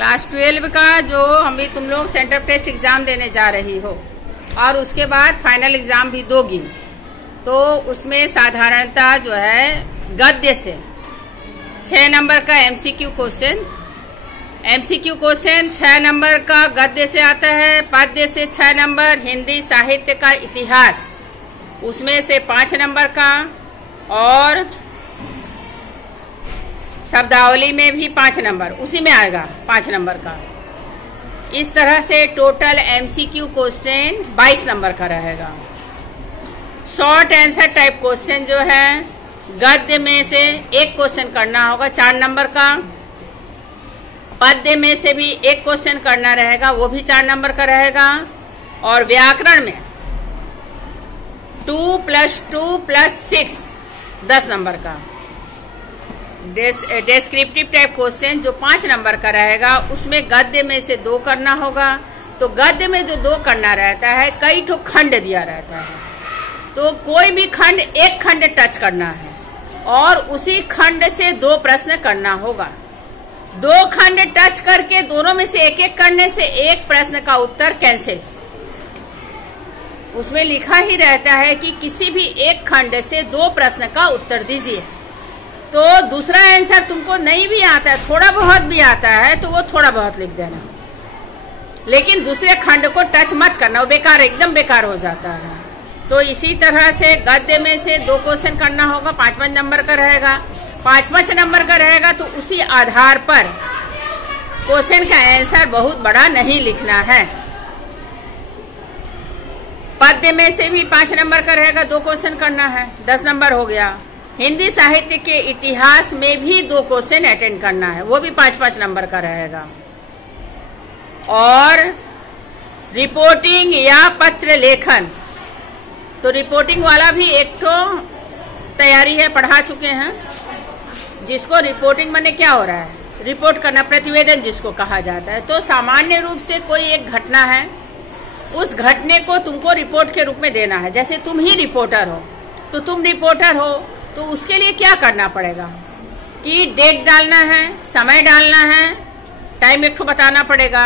Class 12 का जो अभी तुम लोग सेंटर टेस्ट एग्जाम देने जा रही हो और उसके बाद फाइनल एग्जाम भी दोगी, तो उसमें साधारणतः जो है गद्य से 6 नंबर का एमसीक्यू क्वेश्चन 6 नंबर का गद्य से आता है, पद्य से 6 नंबर, हिंदी साहित्य का इतिहास उसमें से 5 नंबर का और शब्दावली में भी 5 नंबर उसी में आएगा 5 नंबर का। इस तरह से टोटल एमसीक्यू क्वेश्चन 22 नंबर का रहेगा। शॉर्ट आंसर टाइप क्वेश्चन जो है गद्य में से एक क्वेश्चन करना होगा 4 नंबर का, पद्य में से भी एक क्वेश्चन करना रहेगा वो भी 4 नंबर का रहेगा, और व्याकरण में 2 + 2 + 6 10 नंबर का। डिस्क्रिप्टिव टाइप क्वेश्चन जो 5 नंबर का रहेगा उसमें गद्य में से 2 करना होगा। तो गद्य में जो 2 करना रहता है, कई ठो खंड दिया रहता है, तो कोई भी खंड एक खंड टच करना है और उसी खंड से 2 प्रश्न करना होगा। 2 खंड टच करके दोनों में से एक एक करने से एक प्रश्न का उत्तर कैंसिल। उसमें लिखा ही रहता है कि किसी भी एक खंड से 2 प्रश्न का उत्तर दीजिए। तो दूसरा आंसर तुमको नहीं भी आता है, थोड़ा बहुत भी आता है, तो वो थोड़ा बहुत लिख देना, लेकिन दूसरे खंड को टच मत करना, वो बेकार एकदम बेकार हो जाता है। तो इसी तरह से गद्य में से 2 क्वेश्चन करना होगा, 5-5 नंबर का रहेगा। 5-5 नंबर का रहेगा तो उसी आधार पर क्वेश्चन का आंसर बहुत बड़ा नहीं लिखना है। पद्य में से भी 5 नंबर का रहेगा, 2 क्वेश्चन करना है, 10 नंबर हो गया। हिंदी साहित्य के इतिहास में भी 2 क्वेश्चन अटेंड करना है, वो भी 5-5 नंबर का रहेगा। और रिपोर्टिंग या पत्र लेखन, तो रिपोर्टिंग वाला भी एक तो तैयारी है, पढ़ा चुके हैं। जिसको रिपोर्टिंग माने क्या हो रहा है, रिपोर्ट करना, प्रतिवेदन जिसको कहा जाता है। तो सामान्य रूप से कोई एक घटना है, उस घटने को तुमको रिपोर्ट के रूप में देना है। जैसे तुम ही रिपोर्टर हो, तो तुम रिपोर्टर हो तो उसके लिए क्या करना पड़ेगा कि डेट डालना है, समय डालना है, टाइम एक तो बताना पड़ेगा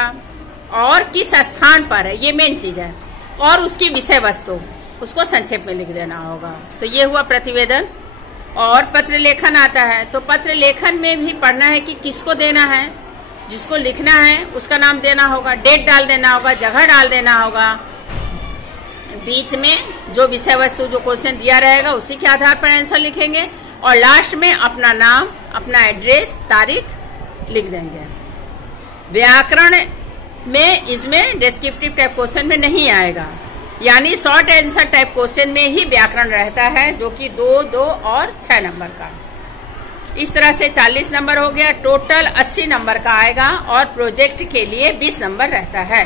और किस स्थान पर है, ये मेन चीज है, और उसकी विषय वस्तु उसको संक्षेप में लिख देना होगा। तो ये हुआ प्रतिवेदन। और पत्र लेखन आता है, तो पत्र लेखन में भी पढ़ना है कि किसको देना है, जिसको लिखना है उसका नाम देना होगा, डेट डाल देना होगा, जगह डाल देना होगा, बीच में जो विषय वस्तु जो क्वेश्चन दिया रहेगा उसी के आधार पर आंसर लिखेंगे, और लास्ट में अपना नाम, अपना एड्रेस, तारीख लिख देंगे। व्याकरण में इसमें डिस्क्रिप्टिव टाइप क्वेश्चन में नहीं आएगा, यानी शॉर्ट आंसर टाइप क्वेश्चन में ही व्याकरण रहता है, जो कि 2, 2 और 6 नंबर का। इस तरह से 40 नंबर हो गया, टोटल 80 नंबर का आएगा, और प्रोजेक्ट के लिए 20 नंबर रहता है।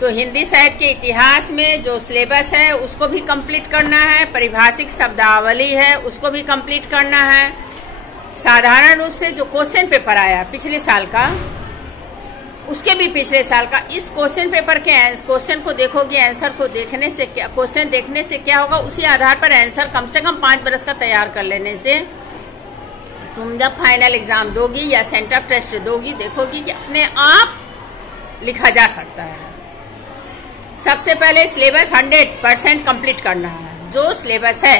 तो हिंदी साहित्य के इतिहास में जो सिलेबस है उसको भी कंप्लीट करना है, परिभाषिक शब्दावली है उसको भी कंप्लीट करना है। साधारण रूप से जो क्वेश्चन पेपर आया पिछले साल का, उसके भी पिछले साल का, इस क्वेश्चन पेपर के क्वेश्चन को देखोगे, आंसर को देखने से क्या, क्वेश्चन देखने से क्या होगा, उसी आधार पर आंसर कम से कम 5 बरस का तैयार कर लेने से तुम जब फाइनल एग्जाम दोगी या सेंटर टेस्ट दोगी, देखोगी कि अपने आप लिखा जा सकता है। सबसे पहले सिलेबस 100% कंप्लीट करना है। जो सिलेबस है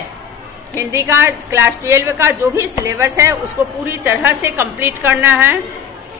हिंदी का क्लास 12 का, जो भी सिलेबस है उसको पूरी तरह से कंप्लीट करना है।